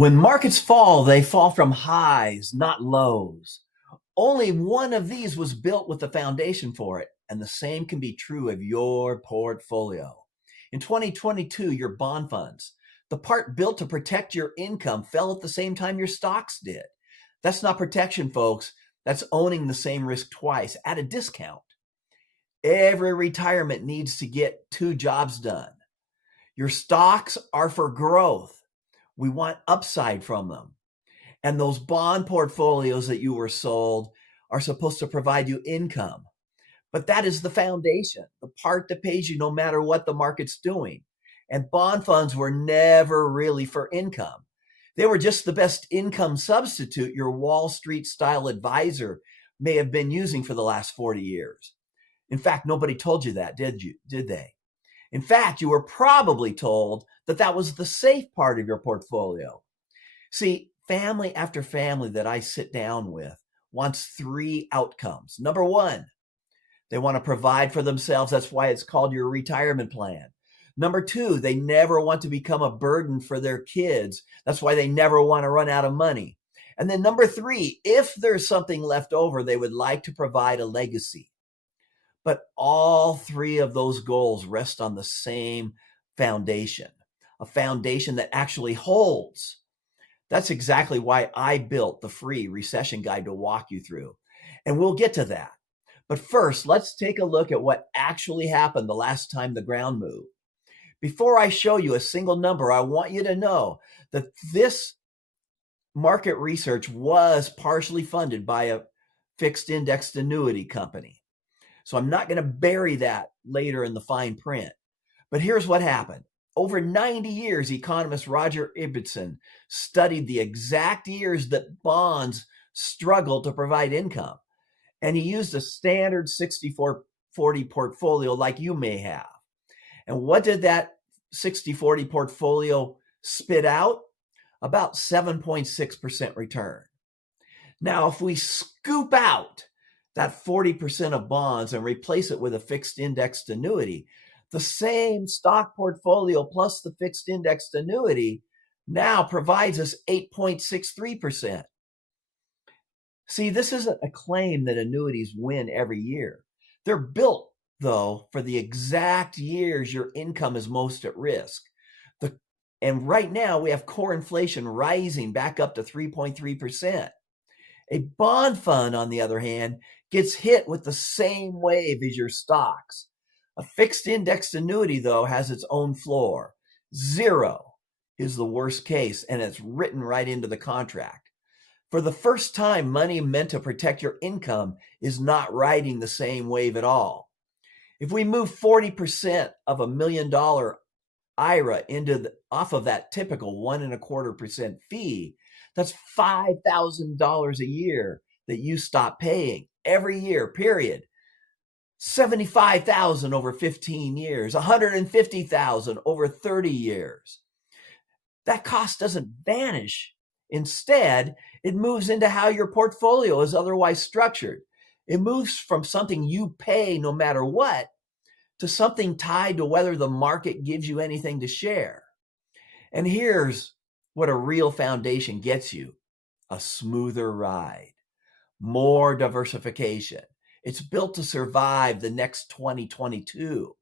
When markets fall, they fall from highs, not lows. Only one of these was built with the foundation for it, and the same can be true of your portfolio. In 2022, your bond funds, the part built to protect your income, fell at the same time your stocks did. That's not protection, folks. That's owning the same risk twice at a discount. Every retirement needs to get two jobs done. Your stocks are for growth. We want upside from them. And those bond portfolios that you were sold are supposed to provide you income. But that is the foundation, the part that pays you no matter what the market's doing. And bond funds were never really for income. They were just the best income substitute your Wall Street style advisor may have been using for the last 40 years. In fact, nobody told you that, did they? In fact, you were probably told that that was the safe part of your portfolio. See, family after family that I sit down with wants three outcomes. Number one, they want to provide for themselves. That's why it's called your retirement plan. Number two, they never want to become a burden for their kids. That's why they never want to run out of money. And then number three, if there's something left over, they would like to provide a legacy. But all three of those goals rest on the same foundation, a foundation that actually holds. That's exactly why I built the free recession guide to walk you through. And we'll get to that. But first, let's take a look at what actually happened the last time the ground moved. Before I show you a single number, I want you to know that this market research was partially funded by a fixed indexed annuity company. So I'm not going to bury that later in the fine print. But here's what happened. Over 90 years, economist Roger Ibbotson studied the exact years that bonds struggled to provide income. And he used a standard 60-40 portfolio like you may have. And what did that 60-40 portfolio spit out? About 7.6% return. Now, if we scoop out that 40% of bonds and replace it with a fixed indexed annuity, the same stock portfolio plus the fixed indexed annuity now provides us 8.63%. See, this isn't a claim that annuities win every year. They're built, though, for the exact years your income is most at risk. And right now, we have core inflation rising back up to 3.3%. A bond fund, on the other hand, gets hit with the same wave as your stocks. A fixed indexed annuity, though, has its own floor. 0 is the worst case, and it's written right into the contract. For the first time, money meant to protect your income is not riding the same wave at all. If we move 40% of $1 million IRA off of that typical 1.25% fee, that's $5,000 a year that you stop paying every year, period. $75,000 over 15 years, $150,000 over 30 years. That cost doesn't vanish. Instead, it moves into how your portfolio is otherwise structured. It moves from something you pay no matter what to something tied to whether the market gives you anything to share. And here's what a real foundation gets you: a smoother ride, more diversification. It's built to survive the next 2022.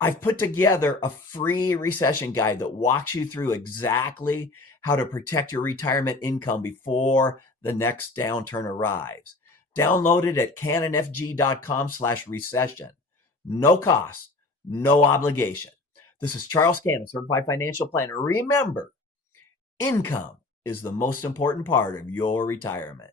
I've put together a free recession guide that walks you through exactly how to protect your retirement income before the next downturn arrives. Download it at canonfg.com/recession. No cost, no obligation. This is Charles Cannon, Certified Financial Planner. Remember, income is the most important part of your retirement.